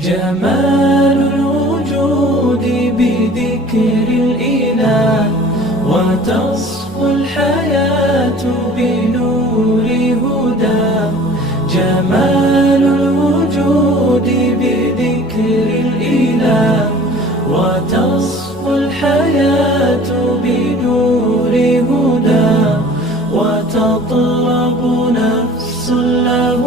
جمال الوجود بذكر الإله، وتصفو الحياة بنور هداه. جمال الوجود بذكر الإله، وتصفو الحياة بنور هداه. وتطلب نفس له